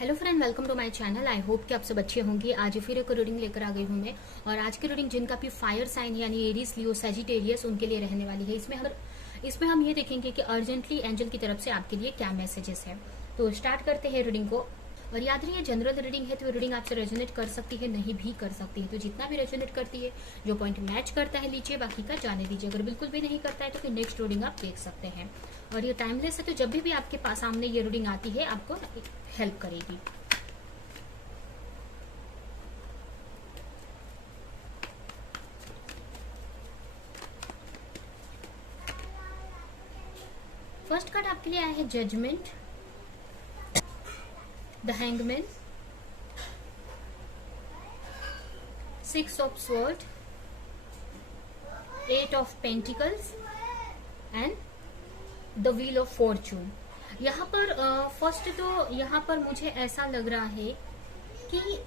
Hello friend, welcome to my channel. I hope कि आप सब अच्छे होंगे। आज फिर एक रीडिंग लेकर आ गई हूँ मैं। और आज की रीडिंग जिनका भी फायर साइन यानी एरीज, लियो, सजिटेरियस उनके लिए रहने वाली है। इसमें हम ये देखेंगे कि अर्जेंटली एंजल की तरफ से आपके लिए क्या मैसेजेस है। तो स्टार्ट करते हैं रीडिंग को। और याद रही, जनरल रीडिंग है तो रीडिंग आपसे रेजोनेट कर सकती है, नहीं भी कर सकती है। तो जितना भी रेजोनेट करती है, जो पॉइंट मैच करता है लीजिए, बाकी का जाने दीजिए। अगर बिल्कुल भी नहीं करता है तो फिर नेक्स्ट रीडिंग आप देख सकते हैं। और ये टाइमलेस है, तो जब भी आपके पास सामने ये रीडिंग आती है आपको हेल्प करेगी। फर्स्ट कार्ड आपके लिए आया है judgement, the hangman, six of sword, eight of pentacles and the wheel of fortune. यहाँ पर फर्स्ट तो यहाँ पर मुझे ऐसा लग रहा है कि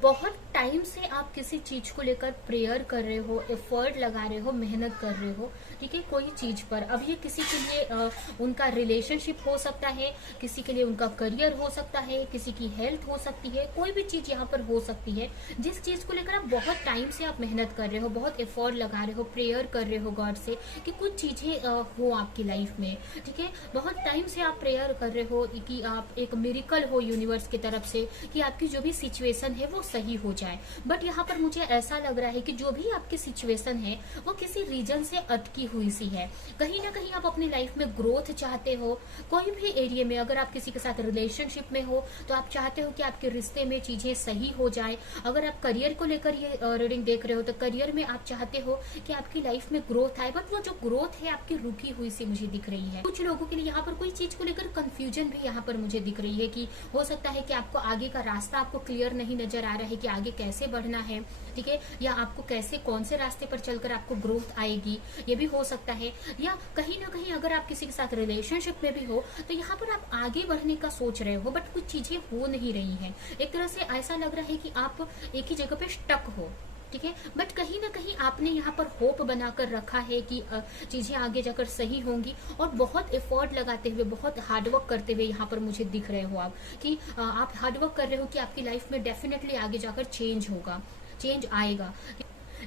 बहुत टाइम से आप किसी चीज को लेकर प्रेयर कर रहे हो, एफर्ट लगा रहे हो, मेहनत कर रहे हो, ठीक है, कोई चीज पर। अब ये किसी के लिए उनका रिलेशनशिप हो सकता है, किसी के लिए उनका करियर हो सकता है, किसी की हेल्थ हो सकती है, कोई भी चीज यहाँ पर हो सकती है जिस चीज को लेकर आप बहुत टाइम से आप मेहनत कर रहे हो, बहुत एफर्ट लगा रहे हो, प्रेयर कर रहे हो गॉड से कि कुछ चीजें हो आपकी लाइफ में, ठीक है। बहुत टाइम से आप प्रेयर कर रहे हो कि आप एक मिरेकल हो यूनिवर्स की तरफ से, कि आपकी जो भी सिचुएशन है वो सही हो जाए। बट यहाँ पर मुझे ऐसा लग रहा है कि जो भी आपकी सिचुएशन है वो किसी रीजन से अटकी हुई सी है। कहीं ना कहीं आप अपनी लाइफ में ग्रोथ चाहते हो, कोई भी एरिया में। अगर आप किसी के साथ रिलेशनशिप में हो तो आप चाहते हो कि आपके रिश्ते में चीजें सही हो जाए। अगर आप करियर को लेकर ये रीडिंग देख रहे हो तो करियर में आप चाहते हो कि आपकी लाइफ में ग्रोथ आए, बट वो जो ग्रोथ है आपकी रुकी हुई सी मुझे दिख रही है। कुछ लोगों के लिए यहाँ पर कोई चीज को लेकर कंफ्यूजन भी यहाँ पर मुझे दिख रही है, कि हो सकता है कि आपको आगे का रास्ता आपको क्लियर नहीं नजर आ रहा है कि आगे कैसे बढ़ना है, ठीक है, या आपको कैसे कौन से रास्ते पर चलकर आपको ग्रोथ आएगी, ये भी हो सकता है। या कहीं ना कहीं अगर आप किसी के साथ रिलेशनशिप में भी हो तो यहाँ पर आप आगे बढ़ने का सोच रहे हो, बट कुछ चीजें हो नहीं रही हैं। एक तरह से ऐसा लग रहा है कि आप एक ही जगह पे स्टक हो, ठीक है। बट कहीं ना कहीं आपने यहाँ पर होप बनाकर रखा है कि चीजें आगे जाकर सही होंगी, और बहुत एफर्ट लगाते हुए, बहुत हार्डवर्क करते हुए यहाँ पर मुझे दिख रहे हो आप, कि आप हार्डवर्क कर रहे हो कि आपकी लाइफ में डेफिनेटली आगे जाकर चेंज होगा, चेंज आएगा।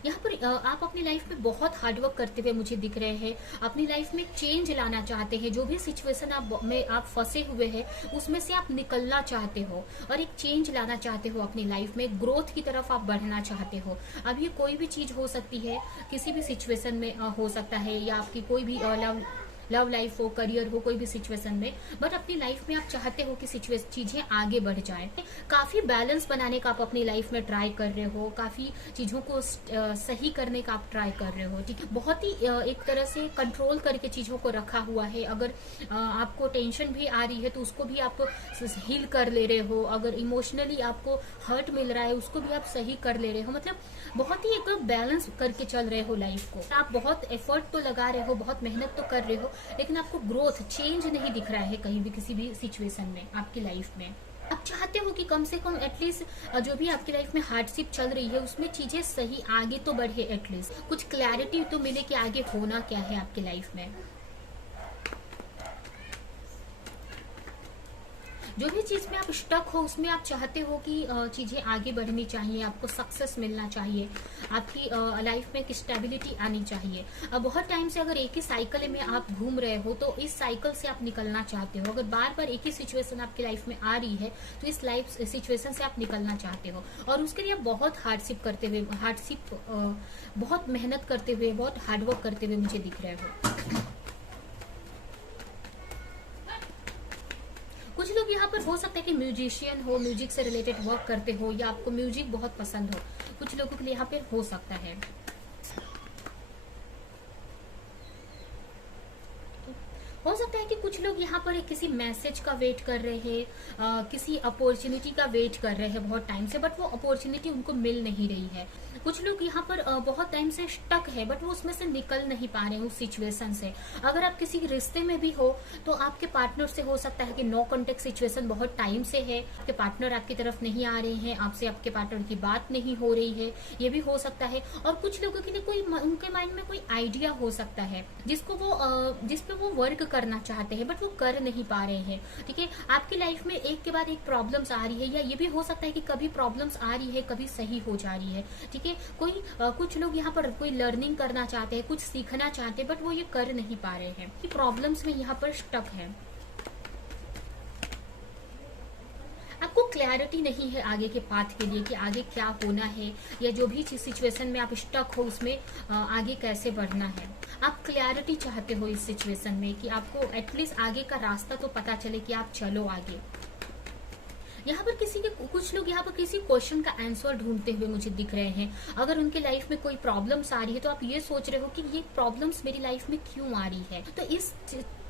यहाँ पर आप अपनी लाइफ में बहुत हार्डवर्क करते हुए मुझे दिख रहे हैं, अपनी लाइफ में चेंज लाना चाहते हैं। जो भी सिचुएशन आप फंसे हुए हैं उसमें से आप निकलना चाहते हो और एक चेंज लाना चाहते हो अपनी लाइफ में, ग्रोथ की तरफ आप बढ़ना चाहते हो। अब ये कोई भी चीज हो सकती है, किसी भी सिचुएशन में हो सकता है, या आपकी कोई भी लव लाइफ हो, करियर हो, कोई भी सिचुएशन में। बट अपनी लाइफ में आप चाहते हो कि चीजें आगे बढ़ जाए। काफी बैलेंस बनाने का आप अपनी लाइफ में ट्राई कर रहे हो, काफी चीजों को सही करने का आप ट्राई कर रहे हो, ठीक है। बहुत ही एक तरह से कंट्रोल करके चीजों को रखा हुआ है। अगर आपको टेंशन भी आ रही है तो उसको भी आप हील कर ले रहे हो। अगर इमोशनली आपको हर्ट मिल रहा है उसको भी आप सही कर ले रहे हो। मतलब बहुत ही एक बैलेंस करके चल रहे हो लाइफ को। आप बहुत एफर्ट तो लगा रहे हो, बहुत मेहनत तो कर रहे हो, लेकिन आपको ग्रोथ, चेंज नहीं दिख रहा है कहीं भी, किसी भी सिचुएशन में आपकी लाइफ में। आप चाहते हो कि कम से कम एटलीस्ट जो भी आपकी लाइफ में हार्डशिप चल रही है उसमें चीजें सही आगे तो बढ़े, एटलीस्ट कुछ क्लैरिटी तो मिले कि आगे होना क्या है आपकी लाइफ में। जो भी चीज में आप स्टक हो उसमें आप चाहते हो कि चीजें आगे बढ़नी चाहिए, आपको सक्सेस मिलना चाहिए, आपकी लाइफ में एक स्टेबिलिटी आनी चाहिए। बहुत टाइम से अगर एक ही साइकिल में आप घूम रहे हो तो इस साइकिल से आप निकलना चाहते हो। अगर बार बार एक ही सिचुएशन आपकी लाइफ में आ रही है तो इस लाइफ सिचुएशन से आप निकलना चाहते हो, और उसके लिए आप बहुत बहुत मेहनत करते हुए, बहुत हार्डवर्क करते हुए मुझे दिख रहे हो। कुछ लोग यहाँ पर हो सकता है कि म्यूजिशियन हो, म्यूजिक से रिलेटेड वर्क करते हो, या आपको म्यूजिक बहुत पसंद हो, कुछ लोगों के लिए यहाँ पे हो सकता है। हो सकता है कि कुछ लोग यहाँ पर किसी मैसेज का वेट कर रहे हैं, किसी अपॉर्चुनिटी का वेट कर रहे हैं बहुत टाइम से, बट वो अपॉर्चुनिटी उनको मिल नहीं रही है। कुछ लोग यहाँ पर बहुत टाइम से स्टक है, बट वो उसमें से निकल नहीं पा रहे हैं उस सिचुएशन से। अगर आप किसी रिश्ते में भी हो तो आपके पार्टनर से हो सकता है कि नो कॉन्टेक्ट सिचुएशन बहुत टाइम से है, आपके पार्टनर आपकी तरफ नहीं आ रहे हैं, आपसे आपके पार्टनर की बात नहीं हो रही है, ये भी हो सकता है। और कुछ लोगों के लिए कोई उनके माइंड में कोई आइडिया हो सकता है जिसपे वो वर्क करना चाहते हैं, बट वो कर नहीं पा रहे हैं। ठीक है, आपकी लाइफ में एक के बाद एक प्रॉब्लम्स आ रही है, या ये भी हो सकता है कि कभी प्रॉब्लम्स आ रही है कभी सही हो जा रही है। ठीक है, कुछ लोग यहाँ पर कोई लर्निंग करना चाहते हैं, कुछ सीखना चाहते हैं, बट वो ये कर नहीं पा रहे हैं, प्रॉब्लम्स में यहाँ पर स्टक है। आपको क्लैरिटी नहीं है आगे के पाथ के लिए कि आगे क्या होना है, या जो भी सिचुएशन में आप स्टक हो उसमें आगे कैसे बढ़ना है। आप क्लैरिटी चाहते हो इस सिचुएशन में कि आपको एटलीस्ट आगे का रास्ता तो पता चले कि आप चलो आगे। यहाँ पर कुछ लोग यहाँ पर किसी क्वेश्चन का आंसर ढूंढते हुए मुझे दिख रहे हैं। अगर उनके लाइफ में कोई प्रॉब्लम्स आ रही है तो आप ये सोच रहे हो कि ये प्रॉब्लम्स मेरी लाइफ में क्यों आ रही है, तो इस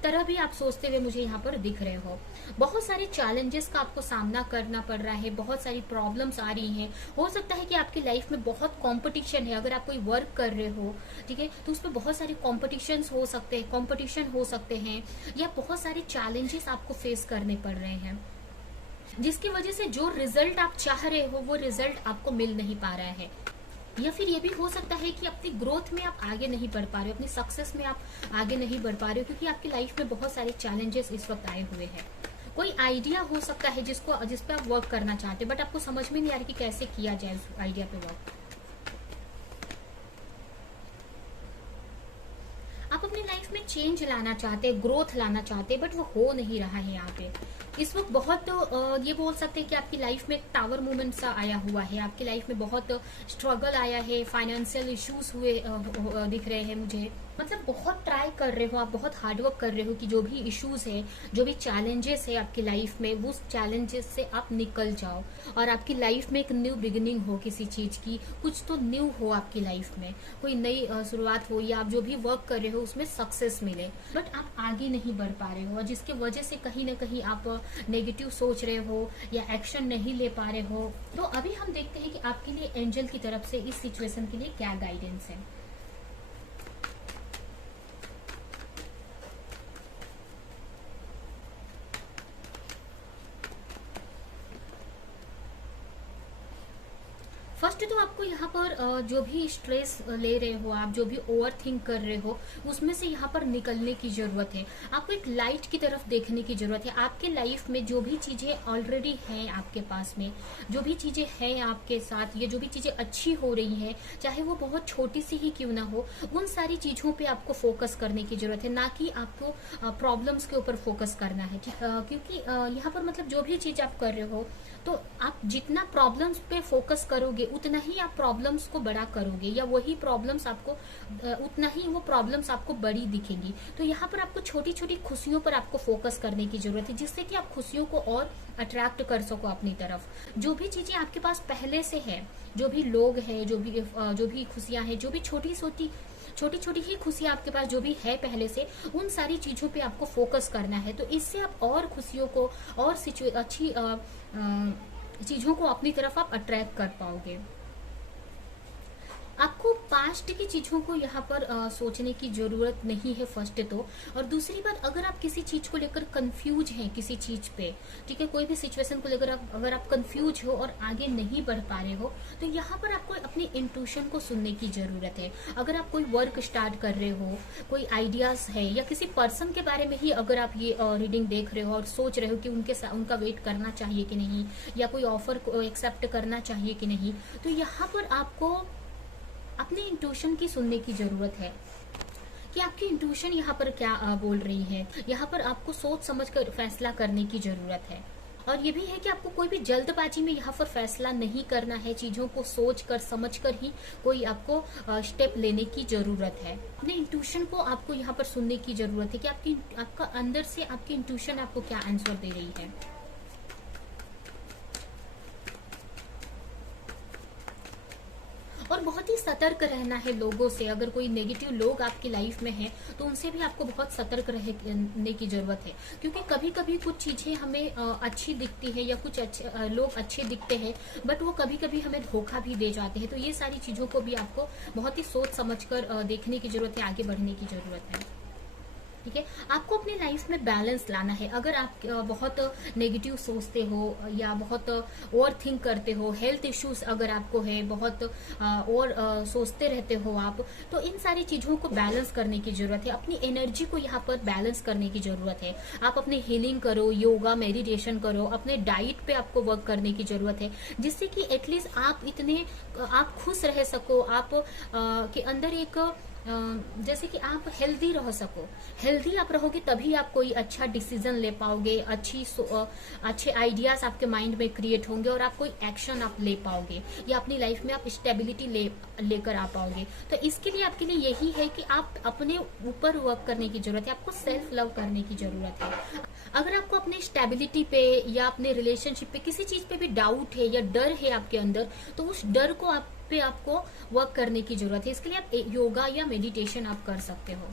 तरह भी आप सोचते हुए मुझे यहाँ पर दिख रहे हो। बहुत सारे चैलेंजेस का आपको सामना करना पड़ रहा है, बहुत सारी प्रॉब्लम्स आ रही हैं। हो सकता है कि आपकी लाइफ में बहुत कंपटीशन है, अगर आप कोई वर्क कर रहे हो, ठीक है, तो उसमें बहुत सारे कंपटीशन हो सकते हैं, या बहुत सारे चैलेंजेस आपको फेस करने पड़ रहे हैं, जिसकी वजह से जो रिजल्ट आप चाह रहे हो वो रिजल्ट आपको मिल नहीं पा रहा है। या फिर ये भी हो सकता है कि अपनी ग्रोथ में आप आगे नहीं बढ़ पा रहे हो, अपनी सक्सेस में आप आगे नहीं बढ़ पा रहे हो, क्योंकि आपकी लाइफ में बहुत सारे चैलेंजेस इस वक्त आए हुए हैं। कोई आइडिया हो सकता है जिस पे आप वर्क करना चाहते हैं, बट आपको समझ में नहीं आ रहा कि कैसे किया जाए उस आइडिया पे वर्क। आप अपनी लाइफ में चेंज लाना चाहते हैं, ग्रोथ लाना चाहते हैं, बट वो हो नहीं रहा है यहाँ पे। इस वक्त बहुत ये बोल सकते हैं कि आपकी लाइफ में टावर मूवमेंट सा आया हुआ है, आपकी लाइफ में बहुत स्ट्रगल आया है, फाइनेंशियल इश्यूज हुए दिख रहे हैं मुझे। मतलब बहुत ट्राई कर रहे हो आप, बहुत हार्डवर्क कर रहे हो कि जो भी इश्यूज है, जो भी चैलेंजेस है आपकी लाइफ में, वो चैलेंजेस से आप निकल जाओ और आपकी लाइफ में एक न्यू बिगिनिंग हो, किसी चीज की कुछ तो न्यू हो आपकी लाइफ में, कोई नई शुरुआत हो, या आप जो भी वर्क कर रहे हो उसमें सक्सेस मिले। बट आप आगे नहीं बढ़ पा रहे हो, और जिसकी वजह से कहीं ना कहीं आप नेगेटिव सोच रहे हो या एक्शन नहीं ले पा रहे हो। तो अभी हम देखते हैं कि आपके लिए एंजल की तरफ से इस सिचुएशन के लिए क्या गाइडेंस है। फर्स्ट तो आपको यहाँ पर जो भी स्ट्रेस ले रहे हो आप, जो भी ओवर थिंक कर रहे हो, उसमें से यहाँ पर निकलने की जरूरत है। आपको एक लाइट की तरफ देखने की जरूरत है। आपके लाइफ में जो भी चीजें ऑलरेडी हैं आपके पास में, जो भी चीजें हैं आपके साथ, ये जो भी चीजें अच्छी हो रही हैं, चाहे वो बहुत छोटी सी ही क्यों ना हो, उन सारी चीजों पे आपको फोकस करने की जरूरत है, ना कि आपको प्रॉब्लम्स के ऊपर फोकस करना है। क्योंकि यहाँ पर मतलब जो भी चीज आप कर रहे हो, तो आप जितना प्रॉब्लम्स पे फोकस करोगे उतना ही आप प्रॉब्लम्स को बड़ा करोगे, या वही प्रॉब्लम्स आपको उतना ही वो प्रॉब्लम्स आपको बड़ी दिखेंगी। तो यहाँ पर आपको छोटी छोटी खुशियों पर आपको फोकस करने की जरूरत है, जिससे कि आप खुशियों को और अट्रैक्ट कर सको अपनी तरफ। जो भी चीजें आपके पास पहले से है, जो भी लोग हैं, जो भी खुशियां हैं, जो भी छोटी छोटी ही खुशियां आपके पास जो भी है पहले से, उन सारी चीजों पे आपको फोकस करना है। तो इससे आप और खुशियों को और अच्छी चीजों को अपनी तरफ आप अट्रैक्ट कर पाओगे। आपको पास्ट की चीजों को यहाँ पर सोचने की जरूरत नहीं है, फर्स्ट तो। और दूसरी बात, अगर आप किसी चीज को लेकर कंफ्यूज हैं, किसी चीज पे, ठीक है, कोई भी सिचुएशन को लेकर अगर आप कंफ्यूज हो और आगे नहीं बढ़ पा रहे हो, तो यहाँ पर आपको अपनी इंट्यूशन को सुनने की जरूरत है। अगर आप कोई वर्क स्टार्ट कर रहे हो, कोई आइडियाज है, या किसी पर्सन के बारे में ही अगर आप ये रीडिंग देख रहे हो और सोच रहे हो कि उनका वेट करना चाहिए कि नहीं, या कोई ऑफर को एक्सेप्ट करना चाहिए कि नहीं, तो यहाँ पर आपको अपने इंट्यूशन की सुनने की जरूरत है कि आपकी इंट्यूशन यहाँ पर क्या बोल रही है। यहाँ पर आपको सोच समझ कर फैसला करने की जरूरत है। और ये भी है कि आपको कोई भी जल्दबाजी में यहाँ पर फैसला नहीं करना है, चीजों को सोच कर समझ कर ही कोई आपको स्टेप लेने की जरूरत है। अपने इंट्यूशन को आपको यहाँ पर सुनने की जरूरत है कि आपका अंदर से आपकी इंट्यूशन आपको क्या आंसर दे रही है। और बहुत ही सतर्क रहना है लोगों से। अगर कोई नेगेटिव लोग आपकी लाइफ में हैं, तो उनसे भी आपको बहुत सतर्क रहने की जरूरत है, क्योंकि कभी कभी कुछ चीजें हमें अच्छी दिखती है, या कुछ लोग अच्छे दिखते हैं, बट वो कभी कभी हमें धोखा भी दे जाते हैं। तो ये सारी चीजों को भी आपको बहुत ही सोच समझ कर देखने की जरूरत है, आगे बढ़ने की जरूरत है। ठीक है। आपको अपनी लाइफ में बैलेंस लाना है। अगर आप बहुत नेगेटिव सोचते हो या बहुत ओवर थिंक करते हो, हेल्थ इश्यूज अगर आपको है, बहुत और सोचते रहते हो आप, तो इन सारी चीजों को बैलेंस करने की जरूरत है। अपनी एनर्जी को यहाँ पर बैलेंस करने की जरूरत है। आप अपनी हीलिंग करो, योगा मेडिटेशन करो, अपने डाइट पे आपको वर्क करने की जरूरत है, जिससे कि एटलीस्ट आप खुश रह सको, आप के अंदर एक जैसे कि आप हेल्दी रह सको। हेल्दी आप रहोगे तभी आप कोई अच्छा डिसीजन ले पाओगे, अच्छे आइडियाज आपके माइंड में क्रिएट होंगे और आप कोई एक्शन आप ले पाओगे, या अपनी लाइफ में आप स्टेबिलिटी लेकर आ पाओगे। तो इसके लिए आपके लिए यही है कि आप अपने ऊपर वर्क करने की जरूरत है, आपको सेल्फ लव करने की जरूरत है। अगर आपको अपने स्टेबिलिटी पे या अपने रिलेशनशिप पे किसी चीज पे भी डाउट है या डर है आपके अंदर, तो उस डर को आपको वर्क करने की जरूरत है। इसके लिए आप योगा या मेडिटेशन आप कर सकते हो।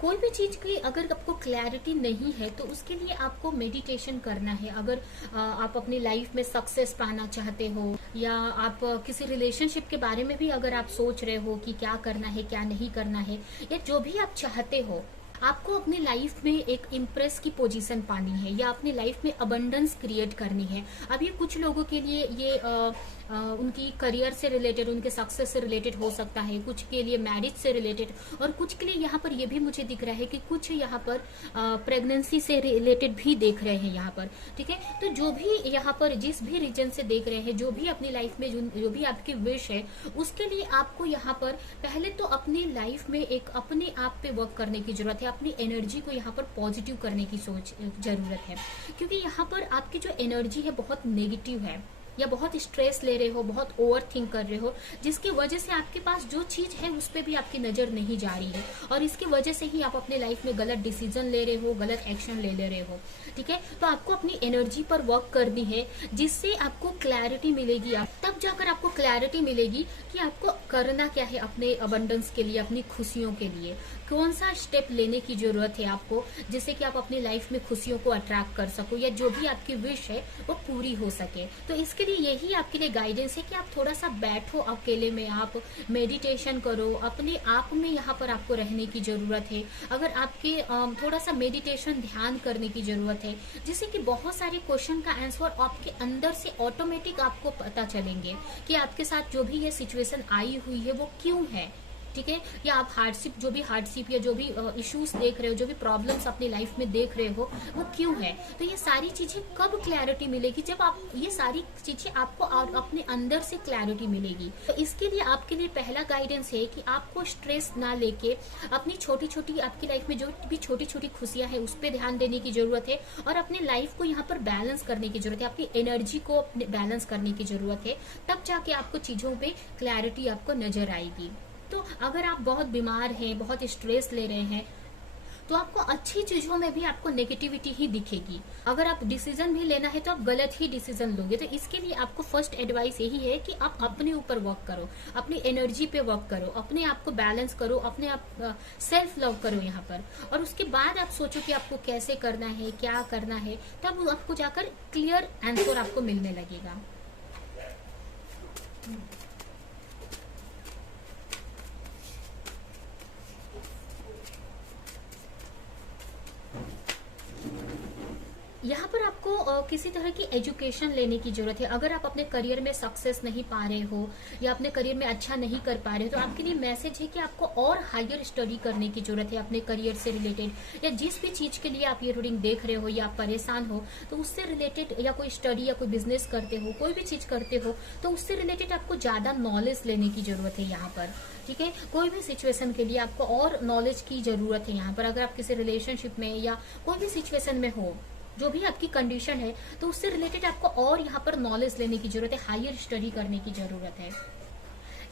कोई भी चीज की अगर आपको क्लैरिटी नहीं है तो उसके लिए आपको मेडिटेशन करना है। अगर आप अपनी लाइफ में सक्सेस पाना चाहते हो, या आप किसी रिलेशनशिप के बारे में भी अगर आप सोच रहे हो कि क्या करना है क्या नहीं करना है, या जो भी आप चाहते हो, आपको अपनी लाइफ में एक इम्प्रेस की पोजीशन पानी है, या अपनी लाइफ में अबंडेंस क्रिएट करनी है। अभी कुछ लोगों के लिए ये उनकी करियर से रिलेटेड, उनके सक्सेस से रिलेटेड हो सकता है, कुछ के लिए मैरिज से रिलेटेड, और कुछ के लिए यहाँ पर ये भी मुझे दिख रहा है कि कुछ यहाँ पर प्रेगनेंसी से रिलेटेड भी देख रहे हैं यहाँ पर। ठीक है, तो जो भी यहाँ पर जिस भी रीजन से देख रहे हैं, जो भी अपनी लाइफ में जो भी आपकी विश है, उसके लिए आपको यहाँ पर पहले तो अपनी लाइफ में एक अपने आप पे वर्क करने की जरूरत है। अपनी एनर्जी को यहाँ पर पॉजिटिव करने की जरूरत है, क्योंकि यहाँ पर आपकी जो एनर्जी है बहुत नेगेटिव है, या बहुत स्ट्रेस ले रहे हो, बहुत ओवर थिंक कर रहे हो, जिसकी वजह से आपके पास जो चीज है उस पर भी आपकी नजर नहीं जा रही है, और इसकी वजह से ही आप अपने लाइफ में गलत डिसीजन ले रहे हो, गलत एक्शन ले रहे हो। ठीक है, तो आपको अपनी एनर्जी पर वर्क करनी है, जिससे आपको क्लैरिटी मिलेगी। तब जाकर आपको क्लैरिटी मिलेगी कि आपको करना क्या है अपने अबंडेंस के लिए, अपनी खुशियों के लिए, कौन सा स्टेप लेने की जरूरत है आपको, जिससे कि आप अपनी लाइफ में खुशियों को अट्रैक्ट कर सको, या जो भी आपकी विश है वो पूरी हो सके। तो इसके लिए यही आपके लिए गाइडेंस है कि आप थोड़ा सा बैठो अकेले में, आप मेडिटेशन करो, अपने आप में यहाँ पर आपको रहने की जरूरत है। अगर आपके थोड़ा सा मेडिटेशन ध्यान करने की जरूरत है, जिससे कि बहुत सारे क्वेश्चन का आंसर आपके अंदर से ऑटोमेटिक आपको पता चलेंगे कि आपके साथ जो भी ये सिचुएशन आई हुई है वो क्यों है। ठीक है, या आप जो भी हार्डशिप या जो भी इश्यूज देख रहे हो, जो भी प्रॉब्लम्स अपनी लाइफ में देख रहे हो, वो क्यों है। तो ये सारी चीजें कब क्लैरिटी मिलेगी, जब आप ये सारी चीजें आपको अपने अंदर से क्लैरिटी मिलेगी। तो इसके लिए आपके लिए पहला गाइडेंस है कि आपको स्ट्रेस ना लेके अपनी छोटी छोटी आपकी लाइफ में जो भी छोटी छोटी खुशियां हैं उस पर ध्यान देने की जरूरत है, और अपने लाइफ को यहाँ पर बैलेंस करने की जरूरत है, अपनी एनर्जी को बैलेंस करने की जरूरत है। तब जाके आपको चीजों पे क्लैरिटी आपको नजर आएगी। तो अगर आप बहुत बीमार हैं, बहुत स्ट्रेस ले रहे हैं, तो आपको अच्छी चीजों में भी आपको नेगेटिविटी ही दिखेगी। अगर आप डिसीजन भी लेना है तो आप गलत ही डिसीजन लोगे। तो इसके लिए आपको फर्स्ट एडवाइस यही है कि आप अपने ऊपर वर्क करो, अपनी एनर्जी पे वर्क करो, अपने आप को बैलेंस करो, अपने आप सेल्फ लव करो यहाँ पर, और उसके बाद आप सोचो कि आपको कैसे करना है, क्या करना है, तब आपको जाकर क्लियर आंसर आपको मिलने लगेगा। यहाँ पर आपको किसी तरह की एजुकेशन लेने की जरूरत है। अगर आप अपने करियर में सक्सेस नहीं पा रहे हो, या अपने करियर में अच्छा नहीं कर पा रहे हो, तो आपके लिए मैसेज है कि आपको और हायर स्टडी करने की जरूरत है अपने करियर से रिलेटेड, या जिस भी चीज के लिए आप ये रीडिंग देख रहे हो या आप परेशान हो, तो उससे रिलेटेड, या कोई स्टडी या कोई बिजनेस करते हो, कोई भी चीज करते हो, तो उससे रिलेटेड आपको ज्यादा नॉलेज लेने की जरूरत है यहाँ पर। ठीक है, कोई भी सिचुएशन के लिए आपको और नॉलेज की जरूरत है यहाँ पर। अगर आप किसी रिलेशनशिप में या कोई भी सिचुएशन में हो, जो भी आपकी कंडीशन है, तो उससे रिलेटेड आपको और यहाँ पर नॉलेज लेने की जरूरत है, हायर स्टडी करने की जरूरत है।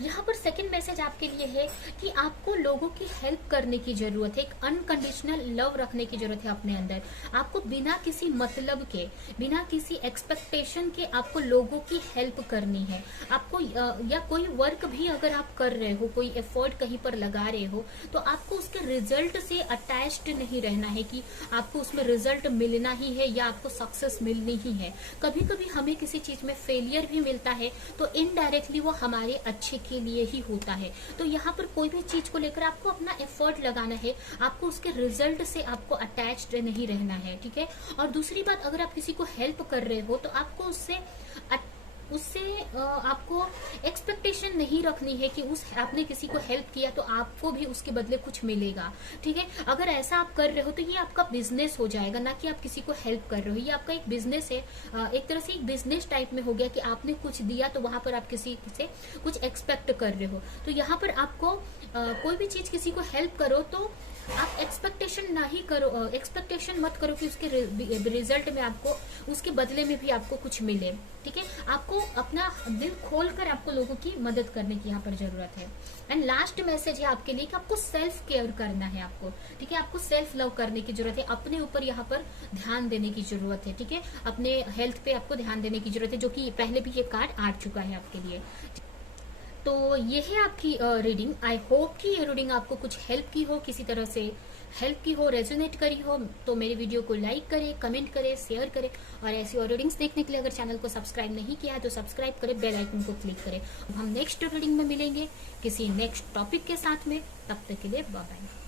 यहाँ पर सेकंड मैसेज आपके लिए है कि आपको लोगों की हेल्प करने की जरूरत है, एक अनकंडीशनल लव रखने की जरूरत है अपने अंदर। आपको बिना किसी मतलब के, बिना किसी एक्सपेक्टेशन के आपको लोगों की हेल्प करनी है। आपको या कोई वर्क भी अगर आप कर रहे हो, कोई एफर्ट कहीं पर लगा रहे हो, तो आपको उसके रिजल्ट से अटैच्ड नहीं रहना है कि आपको उसमें रिजल्ट मिलना ही है या आपको सक्सेस मिलनी ही है। कभी कभी हमें किसी चीज में फेलियर भी मिलता है, तो इनडायरेक्टली वो हमारे अच्छे के लिए ही होता है। तो यहाँ पर कोई भी चीज को लेकर आपको अपना एफर्ट लगाना है, आपको उसके रिजल्ट से आपको अटैच्ड नहीं रहना है, ठीक है। और दूसरी बात, अगर आप किसी को हेल्प कर रहे हो तो आपको उससे आपको एक्सपेक्टेशन नहीं रखनी है कि आपने किसी को हेल्प किया तो आपको भी उसके बदले कुछ मिलेगा, ठीक है। अगर ऐसा आप कर रहे हो तो ये आपका बिजनेस हो जाएगा, ना कि आप किसी को हेल्प कर रहे हो। ये आपका एक बिजनेस है, एक तरह से एक बिजनेस टाइप में हो गया कि आपने कुछ दिया तो वहां पर आप किसी से कुछ एक्सपेक्ट कर रहे हो। तो यहाँ पर आपको कोई भी चीज किसी को हेल्प करो तो आप एक्सपेक्टेशन मत करो कि उसके रिजल्ट में आपको उसके बदले में भी आपको कुछ मिले, ठीक है। आपको अपना दिल खोलकर आपको लोगों की मदद करने की यहाँ पर जरूरत है। एंड लास्ट मैसेज है आपके लिए कि आपको सेल्फ केयर करना है आपको, ठीक है। आपको सेल्फ लव करने की जरूरत है, अपने ऊपर यहाँ पर ध्यान देने की जरूरत है, ठीक है। अपने हेल्थ पे आपको ध्यान देने की जरूरत है, जो कि पहले भी ये कार्ड आ चुका है आपके लिए। तो ये है आपकी रीडिंग। आई होप कि ये रीडिंग आपको कुछ हेल्प की हो, किसी तरह से हेल्प की हो, रेजोनेट करी हो। तो मेरे वीडियो को लाइक करें, कमेंट करें, शेयर करें, और ऐसी और रीडिंग्स देखने के लिए अगर चैनल को सब्सक्राइब नहीं किया है तो सब्सक्राइब करें, बेल आइकन को क्लिक करें। हम नेक्स्ट रीडिंग में मिलेंगे किसी नेक्स्ट टॉपिक के साथ में, तब तक के लिए बाय बाय।